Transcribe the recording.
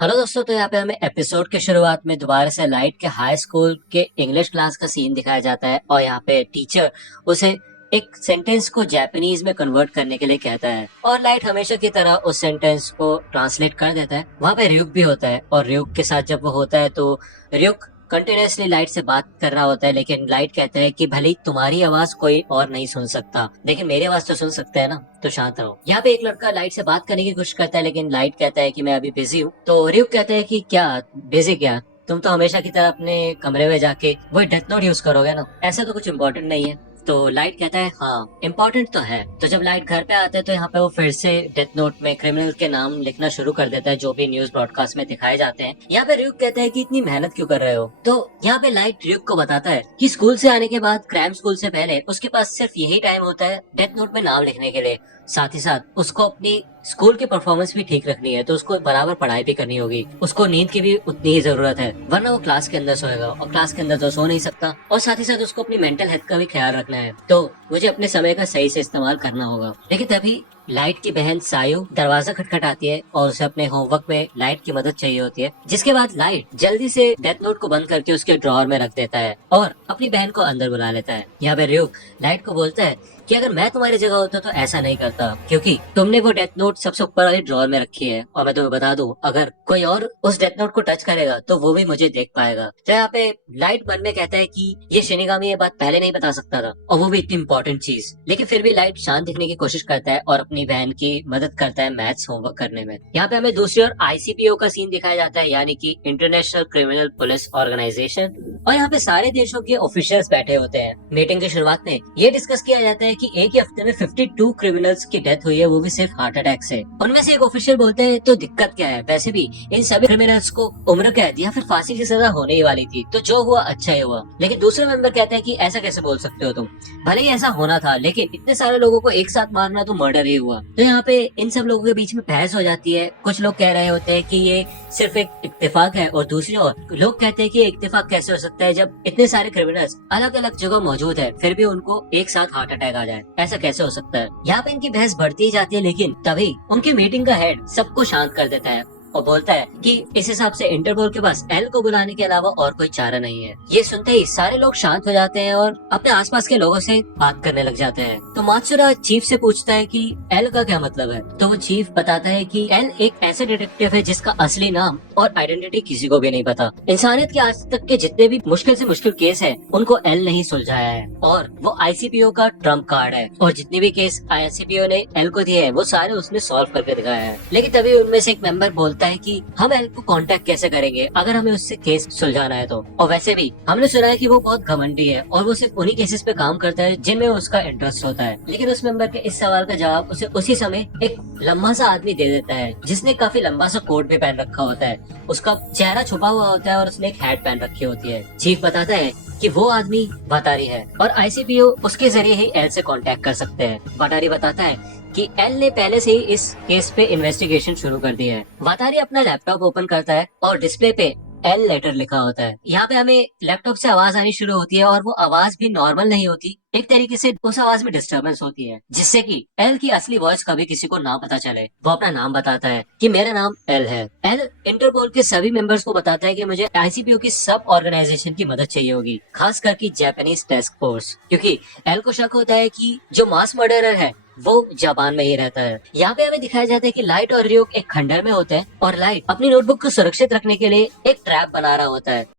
Hello दोस्तों, तो यहाँ पे हमें एपिसोड के शुरुआत में दोबारा से लाइट के हाई स्कूल के इंग्लिश क्लास का सीन दिखाया जाता है और यहाँ पे टीचर उसे एक सेंटेंस को जापानीज में कन्वर्ट करने के लिए कहता है और लाइट हमेशा की तरह उस सेंटेंस को ट्रांसलेट कर देता है। वहाँ पे ryuk भी होता है और ryuk के साथ जब वो होता है तो ryuk कंटिन्यूसली लाइट से बात कर रहा होता है, लेकिन लाइट कहता है कि भले ही तुम्हारी आवाज कोई और नहीं सुन सकता लेकिन मेरी आवाज तो सुन सकता है ना, तो शांत रहो। यहाँ पे एक लड़का लाइट से बात करने की कोशिश करता है लेकिन लाइट कहता है कि मैं अभी बिजी हूँ। तो ryuk कहता है कि क्या बिजी, क्या तुम तो हमेशा की तरह अपने कमरे में जाके वही डेथ नोट यूज करोगे ना, ऐसा तो कुछ इम्पोर्टेंट नहीं है। तो लाइट कहता है हाँ इम्पोर्टेंट तो है। तो जब लाइट घर पे आता है तो यहाँ पे वो फिर से डेथ नोट में क्रिमिनल के नाम लिखना शुरू कर देता है जो भी न्यूज ब्रॉडकास्ट में दिखाए जाते हैं। यहाँ पे ryuk कहता है कि इतनी मेहनत क्यों कर रहे हो। तो यहाँ पे लाइट ryuk को बताता है कि स्कूल से आने के बाद क्रैम स्कूल से पहले उसके पास सिर्फ यही टाइम होता है डेथ नोट में नाम लिखने के लिए। साथ ही साथ उसको अपनी स्कूल की परफॉर्मेंस भी ठीक रखनी है, तो उसको बराबर पढ़ाई भी करनी होगी। उसको नींद की भी उतनी ही जरूरत है, वरना वो क्लास के अंदर सोएगा और क्लास के अंदर तो सो नहीं सकता। और साथ ही साथ उसको अपनी मेंटल हेल्थ का भी ख्याल रखना है, तो मुझे अपने समय का सही से इस्तेमाल करना होगा। लेकिन तभी लाइट की बहन सायु दरवाजा खटखटाती है और उसे अपने होमवर्क में लाइट की मदद चाहिए होती है, जिसके बाद लाइट जल्दी से डेथ नोट को बंद करके उसके ड्रॉअर में रख देता है और अपनी बहन को अंदर बुला लेता है। यहाँ पे ryuk लाइट को बोलता है कि अगर मैं तुम्हारी जगह होता तो ऐसा नहीं करता, क्योंकि तुमने वो डेथ नोट सबसे ऊपर वाले ड्रॉअर में रखी है और मैं तुम्हें बता दूं अगर कोई और उस डेथ नोट को टच करेगा तो वो भी मुझे देख पाएगा। तो यहाँ पे लाइट मन में कहता है कि ये शिनिगामी ये बात पहले नहीं बता सकता था और वो भी इतनी इंपॉर्टेंट चीज। लेकिन फिर भी लाइट शांत दिखने की कोशिश करता है और अपनी बहन की मदद करता है मैथ्स होमवर्क करने में। यहाँ पे हमें दूसरी ओर ICPO का सीन दिखाया जाता है, यानी कि इंटरनेशनल क्रिमिनल पुलिस ऑर्गेनाइजेशन। और यहाँ पे सारे देशों के ऑफिशियल्स बैठे होते हैं। मीटिंग की शुरुआत में ये डिस्कस किया जाता है कि एक ही हफ्ते में 52 क्रिमिनल्स की डेथ हुई है, वो भी सिर्फ हार्ट अटैक से। उनमें से एक ऑफिशियल बोलते हैं तो दिक्कत क्या है, वैसे भी इन सभी क्रिमिनल्स को उम्र कैद या फिर फांसी की सजा होने ही वाली थी, तो जो हुआ अच्छा ही हुआ। लेकिन दूसरा मेंबर कहता है कि ऐसा कैसे बोल सकते हो तुम, भले ही ऐसा होना था लेकिन इतने सारे लोगों को एक साथ मारना तो मर्डर ही हुआ। तो यहाँ पे इन सब लोगों के बीच में बहस हो जाती है। कुछ लोग कह रहे होते हैं कि ये सिर्फ एक इत्तेफाक है और दूसरी ओर लोग कहते हैं कि इत्तेफाक कैसे हो सकता है जब इतने सारे क्रिमिनल्स अलग अलग जगह मौजूद है फिर भी उनको एक साथ हार्ट अटैक आ जाए, ऐसा कैसे हो सकता है। यहाँ पे इनकी बहस बढ़ती ही जाती है, लेकिन तभी उनकी मीटिंग का हेड सबको शांत कर देता है और बोलता है कि इस हिसाब से इंटरपोल के पास एल को बुलाने के अलावा और कोई चारा नहीं है। ये सुनते ही सारे लोग शांत हो जाते हैं और अपने आसपास के लोगों से बात करने लग जाते हैं। तो मात्सुरा चीफ से पूछता है कि एल का क्या मतलब है। तो वो चीफ बताता है कि एल एक ऐसे डिटेक्टिव है जिसका असली नाम और आइडेंटिटी किसी को भी नहीं पता। इंसानियत के आज तक के जितने भी मुश्किल से मुश्किल केस है उनको एल ने ही सुलझाया है और वो ICPO का ट्रम्प कार्ड है, और जितने भी केस ICPO ने एल को दिए है वो सारे उसने सॉल्व करके दिखाया है। लेकिन तभी उनमें से एक मेंबर बोलता है कि हम एल को कांटेक्ट कैसे करेंगे अगर हमें उससे केस सुलझाना है तो। और वैसे भी हमने सुना है कि वो बहुत घमंडी है और वो सिर्फ उन्हीं केसेस पे काम करता है जिनमें उसका इंटरेस्ट होता है। लेकिन उस मेंबर के इस सवाल का जवाब उसे उसी समय एक लंबा सा आदमी दे देता है जिसने काफी लंबा सा कोट भी पहन रखा होता है। उसका चेहरा छुपा हुआ होता है और उसने एक हैट पहन रखी होती है। चीफ बताता है कि वो आदमी वातारी है और ICPO उसके जरिए ही एल से कांटेक्ट कर सकते हैं। वातारी बताता है कि एल ने पहले से ही इस केस पे इन्वेस्टिगेशन शुरू कर दी है। वातारी अपना लैपटॉप ओपन करता है और डिस्प्ले पे एल लेटर लिखा होता है। यहाँ पे हमें लैपटॉप से आवाज आनी शुरू होती है और वो आवाज भी नॉर्मल नहीं होती, एक तरीके से उस आवाज में डिस्टरबेंस होती है जिससे कि एल की असली वॉइस कभी किसी को ना पता चले। वो अपना नाम बताता है कि मेरा नाम एल है। एल इंटरपोल के सभी मेंबर्स को बताता है कि मुझे ICPO की सब ऑर्गेनाइजेशन की मदद चाहिए होगी, खास करके जापानीज टास्क फोर्स, क्योंकि एल को शक होता है कि जो मास मर्डरर है वो जापान में ही रहता है। यहाँ पे हमें दिखाया जाता है कि लाइट और ryuk एक खंडर में होते हैं और लाइट अपनी नोटबुक को सुरक्षित रखने के लिए एक ट्रैप बना रहा होता है।